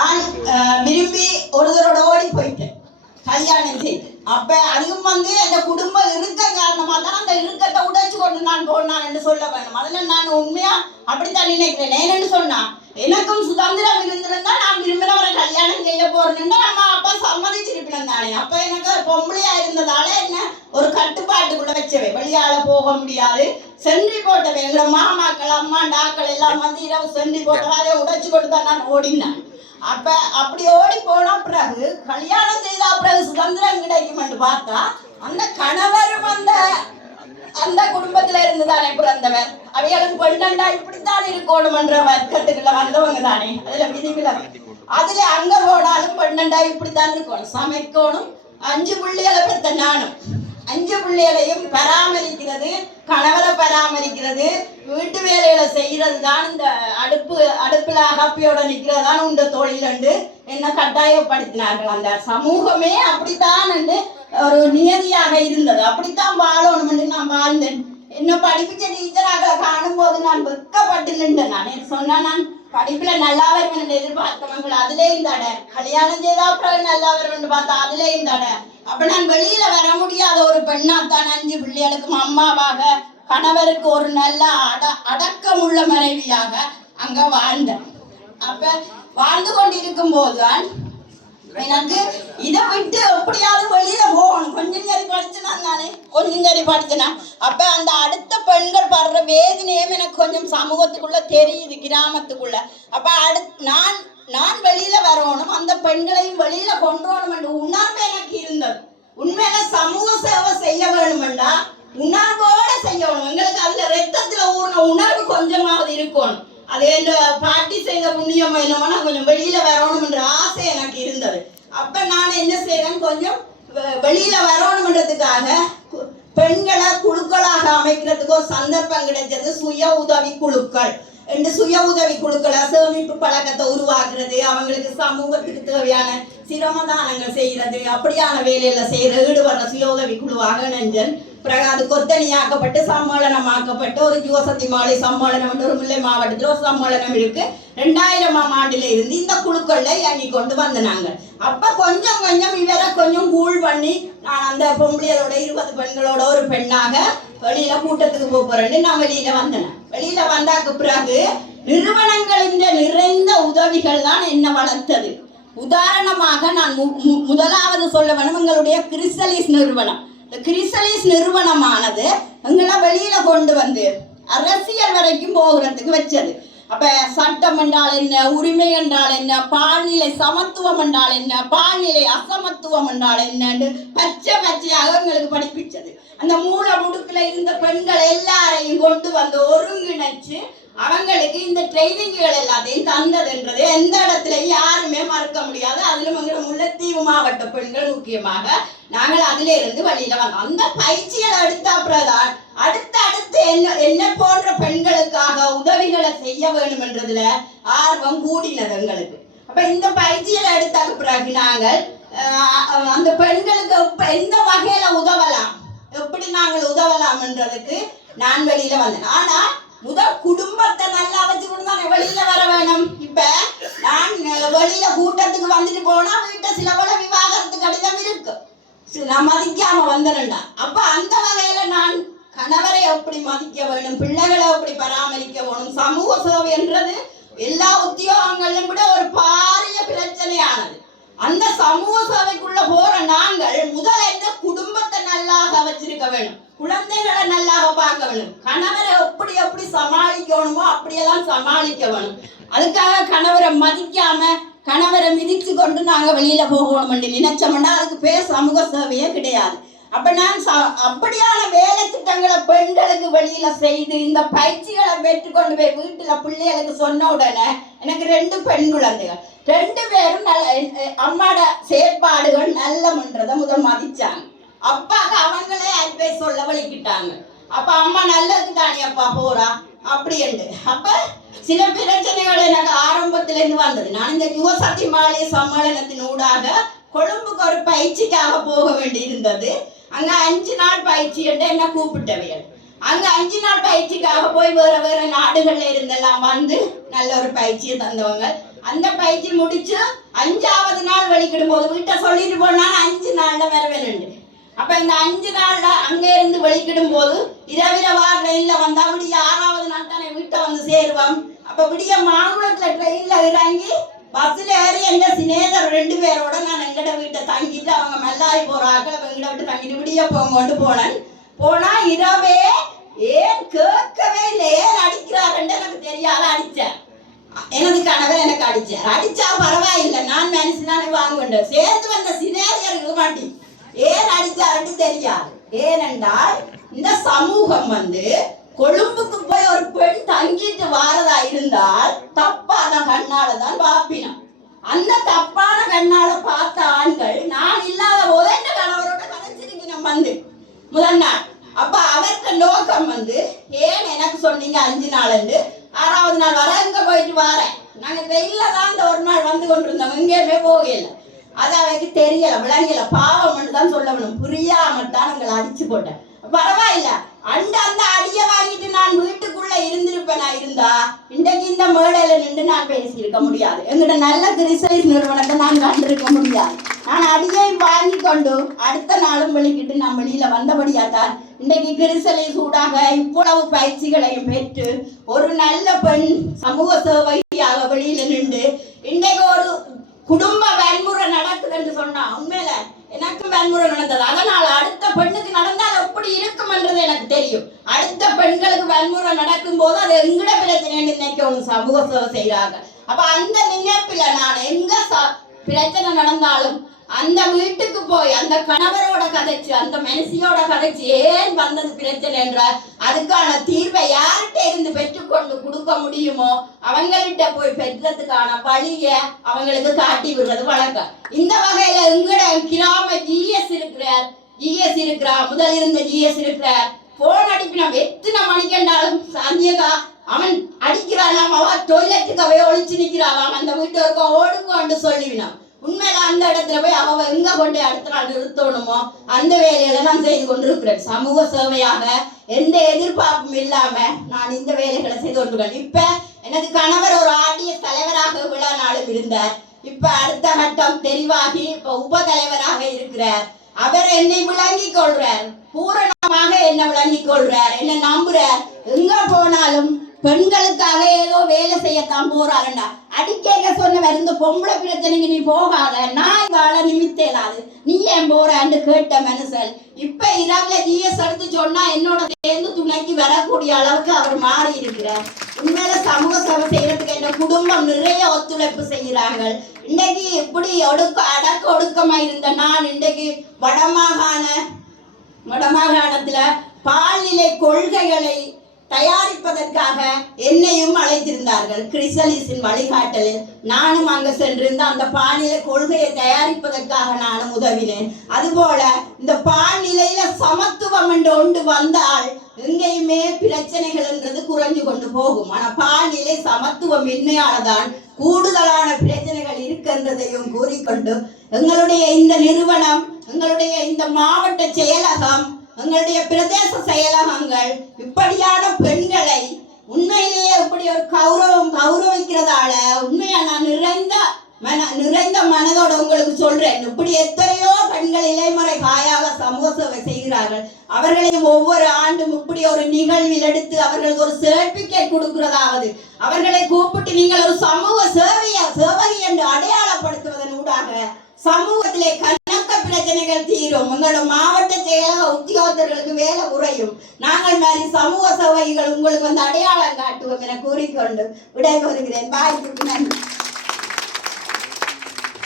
நான் விரும்பி ஒருத்தரோட ஓடி போயிட்டேன். கல்யாணம் செய்து. அப்ப அதுவும் வந்து அந்த குடும்பம் இருக்க காரணமா தான் அந்த இறுக்கத்தை உடைச்சு கொண்டு நான் போனான் என்று சொல்ல வேணும். அதுல நான் உண்மையா அப்படித்தான் நினைக்கிறேன். ஏன்னு சொன்னா எனக்கும் சுதந்திரம் இருந்திருந்தா நான் விரும்பினவரை கல்யாணம் செய்ய போறேன்னு நம்ம அப்பா சம்மதிச்சிருப்பினோம் தானே. அப்ப எனக்கு பொம்பளையா இருந்ததால என்ன? ஒரு கட்டுப்பாட்டுக்குள்ள வச்சவை வெளியால போக முடியாது. சென்றி போட்டவை எங்களோட மாமாக்கள் அம்மாண்டாக்கள் எல்லாம் வந்து இரவு சென்றி போட்டவை அதை உடைச்சு கொண்டு தான் நான் ஓடினேன். அப்ப அப்படி ஓடி போன பிறகு கல்யாணம் செய்த பிறகு சுதந்திரம் கிடைக்கும் பார்த்தா அந்த கணவரும் அந்த அந்த குடும்பத்துல இருந்து தானே பிறந்தவர். அவைகளுக்கு பெண்ணண்டா இப்படித்தான் இருக்கணும்ன்ற வர்க்கத்துக்குள்ள வந்தவங்க தானே. அதுல விதிவிலக்கு அதுல அங்க போனாலும் பெண்ணண்டா இப்படித்தான் இருக்கணும். சமைக்கணும். அஞ்சு பிள்ளைகளை பெத்த நானும். அஞ்சு பிள்ளைகளையும் பராமரிக்கிறது கணவரை பராமரிக்கிறது வீட்டு வேலைகளை செய்யறது தான் இந்த அடுப்பு அடுப்புல அகப்பியோட நிற்கிறது தான் உண்ட தொழில் என்று என்ன கட்டாயப்படுத்தினார்கள். அந்த சமூகமே அப்படித்தான் என்று ஒரு நியதியாக இருந்தது. அப்படித்தான் வாழணும்னு நான் வாழ்ந்தேன். என்ன படிப்பிச்ச டீச்சராக காணும் போது நான் வெக்கப்பட்டு நின்றேன் நான் சொன்னா நான் படிப்புல நல்லா வருவேன் எதிர்பார்த்தவங்க அதுலேயும் தட கல்யாணம் செய்தா அப்புறம் நல்லா வருவேன் பார்த்தா அதுலேயும் தட அப்ப நான் வெளியில வர முடியாத ஒரு பெண்ணாத்தான் அஞ்சு பிள்ளைகளுக்கும் அம்மாவாக கணவருக்கு ஒரு நல்ல அட அடக்கமுள்ள மனைவியாக அங்க வாழ்ந்தேன் அப்ப வாழ்ந்து கொண்டிருக்கும் போதுதான் எனக்கு இதை விட்டு எப்படியாவது வெளியில போகணும். கொஞ்சம் சரி படிச்சுனா நானே? கொஞ்சம் சரி படிச்சுனா? அப்ப அந்த அடுத்த பெண்கள் படுற வேதனையும் எனக்கு கொஞ்சம் சமூகத்துக்குள்ள தெரியுது கிராமத்துக்குள்ள. அப்ப அடு நான் நான் வெளியில வரணும் அந்த பெண்களையும் வெளியில கொண்டு வரணும் என்ற உணர்வு எனக்கு இருந்தது. உண்மையில சமூக சேவை செய்ய வேணுமெண்டா உணர்வோட செய்யணும். எங்களுக்கு அதுல ரத்தத்துல ஊறின உணர்வு கொஞ்சமாவது இருக்கணும். அது என்ற பாட்டி செய்த புண்ணியம் என்னமோ நான் கொஞ்சம் வெளியில வரணும்ன்ற ஆசை எனக்கு இருந்தது. அப்ப நான் என்ன செய்யறேன் கொஞ்சம் வெளியில வரணும்ன்றதுக்காக பெண்களை குழுக்களாக அமைக்கிறதுக்கு ஒரு சந்தர்ப்பம் கிடைச்சது சுய உதவி குழுக்கள். என்று சுய உதவி குழுக்களை சேமிப்பு பழக்கத்தை உருவாக்குறது அவங்களுக்கு சமூகத்துக்கு தேவையான சிரமதானங்கள் செய்யறது அப்படியான வேலையில செய்யற ஈடுபடுற சுய உதவி குழுவாக நெஞ்சன் பிறகு அது சம்மேளனம் ஆக்கப்பட்டு ஒரு யுவசக்தி மாலை சம்மேளனம் ஒரு முல்லை மாவட்டத்தில் ஒரு சம்மேளனம் இருக்கு. ரெண்டாயிரமாம் ஆண்டில் இருந்து இந்த குழுக்கள்ல இறங்கி கொண்டு வந்தனாங்க அப்ப கொஞ்சம் கொஞ்சம் இவரை கொஞ்சம் கூழ் பண்ணி நான் அந்த பொம்பளையரோட இருபது பெண்களோட ஒரு பெண்ணாக வெளியில கூட்டத்துக்கு போக போறேன்னு நான் வெளியில வந்தேன். வெளியில வந்தாக்கு பிறகு நிறுவனங்களின் நிறைந்த உதவிகள் தான் என்ன வளர்த்தது. உதாரணமாக நான் மு- மு- முதலாவது சொல்ல வேணும் எங்களுடைய கிறிஸ்டலிஸ் நிறுவனம். இந்த கிறிஸ்டலிஸ் நிறுவனமானது எங்களை வெளியில கொண்டு வந்து அரசியல் வரைக்கும் போகிறதுக்கு வச்சது. அப்ப சட்டம் என்றால் என்ன? உரிமை என்றால் என்ன? பால்நிலை சமத்துவம் என்றால் என்ன? பால்நிலை அசமத்துவம் என்றால் என்னன்னு பச்சை பச்சையாக எங்களுக்கு படிப்பிச்சது. அந்த மூல முடுக்கில் இருந்த பெண்கள் எல்லாரையும் கொண்டு வந்து ஒருங்கிணைச்சு அவங்களுக்கு இந்த ட்ரைனிங்குகள் எல்லாத்தையும் தந்ததுன்றது எந்த இடத்துல யாருமே மறக்க முடியாது. அதிலும் எங்களோட முல்லைத்தீவு மாவட்ட பெண்கள் முக்கியமாக நாங்கள் அதிலே இருந்து வழியில வந்தோம். அந்த பயிற்சிகளை எடுத்தாப்புறதான் அடுத்த அடுத்து என்ன என்ன போன்ற பெண்களுக்காக உதவிகளை செய்ய வேண்டும் என்றதுல ஆர்வம் கூடினது எங்களுக்கு. அப்ப இந்த பயிற்சிகளை எடுத்த பிறகு நாங்கள் அந்த பெண்களுக்கு எந்த வகையில உதவலாம்? எப்படி நாங்கள் உதவலாம் என்றதுக்கு நான் வெளியில வந்தேன். ஆனா முதல் குடும்பத்தை நல்லா வச்சுக்கணும் தானே வெளியில வர வேணும். இப்ப நான் வெளியில கூட்டத்துக்கு வந்துட்டு போனா வீட்டை சில போல விவாகரத்து கடிதம் இருக்கு. நான் மதிக்காம வந்தேன்டா அப்ப அந்த வகையில நான் கணவரை எப்படி மதிக்க வேணும் பிள்ளைகளை எப்படி பராமரிக்க வேணும் சமூக சேவை என்றது எல்லா உத்தியோகங்களிலும் கூட ஒரு பாரிய பிரச்சனையானது. அந்த சமூக சேவைக்குள்ள போற நாங்கள் முதல்ல இந்த குடும்பத்தை நல்லாக வச்சிருக்க குழந்தைகளை நல்லாக பார்க்க வேணும் கணவரை எப்படி எப்படி சமாளிக்கணுமோ அப்படியெல்லாம் சமாளிக்க வேணும் அதுக்காக கணவரை மதிக்காம கணவரை மிதித்து கொண்டு நாங்கள் வெளியில போகணும் நினைச்சோம்னா அதுக்கு பேர் சமூக சேவையே கிடையாது. அப்ப நான் ச- அப்படியான வேலை திட்டங்களை பெண்களுக்கு வெளியில செய்து இந்த பயிற்சிகளை பெற்றுக்கொண்டு போய் வீட்டுல பிள்ளைகளுக்கு சொன்ன உடனே எனக்கு ரெண்டு பெண் குழந்தைகள். ரெண்டு பேரும் நல்ல அம்மாட செயற்பாடுகள் நல்லமன்றதை முதல் மதிச்சாங்க. அப்பாக்கு அவங்களே அட்வைஸ் சொல்ல வலிக்கிட்டாங்க. அப்ப அம்மா நல்லது தானே அப்பா போறா? அப்படின்ட்டு அப்ப சில பிரச்சனைகள் எனக்கு ஆரம்பத்துல இருந்து வந்தது. நான் இந்த யுவசக்தி மாலை சம்மேளனத்தின் ஊடாக கொழும்புக்கு ஒரு பயிற்சிக்காக போக வேண்டி இருந்தது அங்க அஞ்சு நாள் பயிற்சி என்று என்ன கூப்பிட்டவையல் அங்க அஞ்சு நாள் பயிற்சிக்காக போய் வேற வேற நாடுகள்ல இருந்தெல்லாம் வந்து நல்ல ஒரு பயிற்சியை தந்தவங்க. அந்த பயிற்சி முடிச்சு அஞ்சாவது நாள் வலிக்கிடும் போது வீட்டை சொல்லிட்டு போனாலும் அஞ்சு நாள்ல வரவேன் அப்ப இந்த அஞ்சு நாள்ல அங்க இருந்து வெளிக்கிடும் போது இரவிரவா ட்ரெயின்ல வந்தா விடிய ஆறாவது நாள் தானே வீட்டை வந்து சேருவோம் அப்ப விடிய மாங்குளத்துல ட்ரெயின்ல இறங்கி பஸ்ல ஏறி எங்க சினேதர் ரெண்டு பேரோட நான் எங்கட வீட்டை தங்கிட்டு அவங்க மெல்லாரி போறாங்க எங்கட விட்டு தங்கிட்டு விடிய போங்கொண்டு போனேன். போனா இரவே ஏன் கேட்கவே இல்லை. ஏன் அடிக்கிறாருன்னு எனக்கு தெரியாத அடிச்சேன். எனது கணவர் எனக்கு அடிச்சார். அடிச்சா பரவாயில்லை. நான் மனுஷனானே வாங்குவேன். சேர்ந்து வந்த சினேரியர் இருக்க மாட்டேன் ஏன் அடிச்சாருன்னு தெரியாது. ஏனென்றால் இந்த சமூகம் வந்து கொழும்புக்கு போய் ஒரு பெண் தங்கிட்டு வாரதா இருந்தால் தப்பான கண்ணால தான் பாப்பினோம் அந்த தப்பான கண்ணால பார்த்த ஆண்கள் நான் இல்லாத போதே என் கணவரோட கதைச்சிருக்கணும் வந்து முதல் நாள் அப்ப அவருக்கு நோக்கம் வந்து ஏன் எனக்கு சொன்னீங்க அஞ்சு நாள் ஆறாவது நாள் வர எங்க போயிட்டு வரேன் நாங்க வெயில தான் இந்த ஒரு நாள் வந்து கொண்டிருந்தோம் எங்கேயுமே போகல அது அவருக்கு தெரியல விளங்கல பாவம் தான் சொல்ல வேணும் அதை அடிச்சு போட்டேன். பரவாயில்ல. அந்த அந்த அடிய வாங்கிட்டு நான் வீட்டுக்குள்ள இருந்திருப்பேனா இருந்தா? இன்றைக்கு இந்த மேடையில நின்று நான் பேசியிருக்க முடியாது. எங்கிட்ட நல்ல கிரிசைஸ் நிறுவனத்தை நான் கண்டிருக்க முடியாது. நான் அடியை வாங்கி கொண்டு அடுத்த நாளும் வெளிக்கிட்டு நான் வெளியில வந்தபடியா தான் இன்றைக்கு கிரிசலை சூடாக இவ்வளவு பயிற்சிகளையும் பெற்று ஒரு நல்ல பெண் சமூக சேவையாக வெளியில நின்று இன்றைக்கு ஒரு குடும்ப வன்முறை நடக்குதுன்னு சொன்னா உண்மையில எனக்கும் வன்முறை நடந்தது. அதனால் அடுத்த பெண்ணுக்கு நடந்தால் எப்படி இருக்கும்ன்றது எனக்கு தெரியும். அடுத்த பெண்களுக்கு வன்முறை நடக்கும் போது அது எங்கட பிரச்சனை நினைக்கணும் சமூக சேவை செய்கிறாங்க அப்ப அந்த நினைப்பில நான் எங்க பிரச்சனை நடந்தாலும் அந்த வீட்டுக்கு போய் அந்த கணவரோட கதைச்சு அந்த மனுஷியோட கதைச்சு ஏன் வந்தது பிரச்சனை என்றால் அதுக்கான தீர்வை யார்கிட்ட இருந்து பெற்றுக்கொண்டு கொடுக்க முடியுமோ அவங்கள்ட்ட போய் பெற்றதுக்கான வழிய அவங்களுக்கு காட்டி விடுறது வழக்கம். இந்த வகையில எங்கட கிராம ஜிஎஸ் இருக்கிறார் ஜிஎஸ் இருக்கிறார் முதல் இருந்த ஜிஎஸ் இருக்கிறார். போன் அடிப்பினா எத்தனை மணிக்கண்டாலும் சாந்தியகா அவன் அடிக்கிறானாம் அவ டொய்லெட்டுக்கு அவைய ஒழிச்சு நிக்கிறாளாம் அந்த வீட்டு இருக்க ஓடுங்கன்னு சொல்லிவினான் உண்மையில அந்த இடத்துல போய் அவ எங்க கொண்டு அடுத்த நாள் நிறுத்தணுமோ அந்த வேலையில நான் செய்து கொண்டிருக்கிறேன். சமூக சேவையாக எந்த எதிர்பார்ப்பும் இல்லாம நான் இந்த வேலைகளை செய்து கொண்டிருக்கிறேன் இப்ப எனது கணவர் ஒரு ஆடிய தலைவராக விழா நாளும் இருந்தார். இப்ப அடுத்த கட்டம் தெளிவாகி இப்ப உப தலைவராக இருக்கிறார். அவர் என்னை விளங்கிக் கொள்றார். பூரணமாக என்ன விளங்கிக் கொள்றார். என்ன நம்புறார். எங்க போனாலும் பெண்களுக்காக ஏதோ வேலை செய்யத்தான் போறாங்கடா அடிக்கேக்க சொன்னவர் இந்த பொம்பளை பிரச்சனைக்கு நீ போகாத. நாய் வாழ நிமித்தேலாது நீ ஏன் போறான்னு கேட்ட மனுஷன். இப்ப இரவுல ஜிஎஸ் எடுத்து சொன்னா என்னோட சேர்ந்து துணைக்கு வரக்கூடிய அளவுக்கு அவர் மாறி இருக்கிறார். உண்மையில சமூக சேவை செய்யறதுக்கு என்ன குடும்பம் நிறைய ஒத்துழைப்பு செய்கிறாங்க இன்னைக்கு இப்படி ஒடுக்க அடக்க ஒடுக்கமா இருந்த நான் இன்னைக்கு வடமாகாண வடமாகாணத்துல பால்நிலை கொள்கைகளை தயாரிப்பதற்காக என்னையும் அழைத்திருந்தார்கள் கிறிசலிஸின் வழிகாட்டலில் நானும் அங்க சென்றிருந்த அந்த பால்நிலை கொள்கையை தயாரிப்பதற்காக நானும் உதவினேன். அதுபோல இந்த பாநிலையில சமத்துவம் என்று ஒன்று வந்தால் எங்கேயுமே பிரச்சனைகள்ன்றது குறைஞ்சு கொண்டு போகும். ஆனா பாநிலை சமத்துவம் இன்மையாலதான் கூடுதலான பிரச்சனைகள் இருக்கின்றதையும் கூறிக்கொண்டு எங்களுடைய இந்த நிறுவனம் எங்களுடைய இந்த மாவட்ட செயலகம் எங்களுடைய பிரதேச செயலகங்கள் இப்படியான பெண்களை உண்மையிலேயே இப்படி ஒரு கௌரவம் கௌரவிக்கிறதால உண்மையா நான் நிறைந்த மன நிறைந்த மனதோட உங்களுக்கு சொல்றேன். இப்படி எத்தனையோ பெண்கள் இளைமுறை காயாக சமூக சேவை செய்கிறார்கள். அவர்களையும் ஒவ்வொரு ஆண்டும் இப்படி ஒரு நிகழ்வில் எடுத்து அவர்களுக்கு ஒரு சர்டிபிகேட் கொடுக்கிறதாவது. அவர்களை கூப்பிட்டு நீங்கள் ஒரு சமூக சேவைய சேவகி என்று அடையாளப்படுத்துவதன் ஊடாக சமூகத்திலே கணக்க பிரச்சனைகள் தீரும். உங்களோட மாவட்ட செயலக உத்தியோகத்தர்களுக்கு வேலை குறையும். நாங்கள் மாதிரி சமூக சேவைகள் உங்களுக்கு வந்து அடையாளம் காட்டுவோம் என கூறிக்கொண்டு விடைபெறுகிறேன். பாய்க்கு நன்றி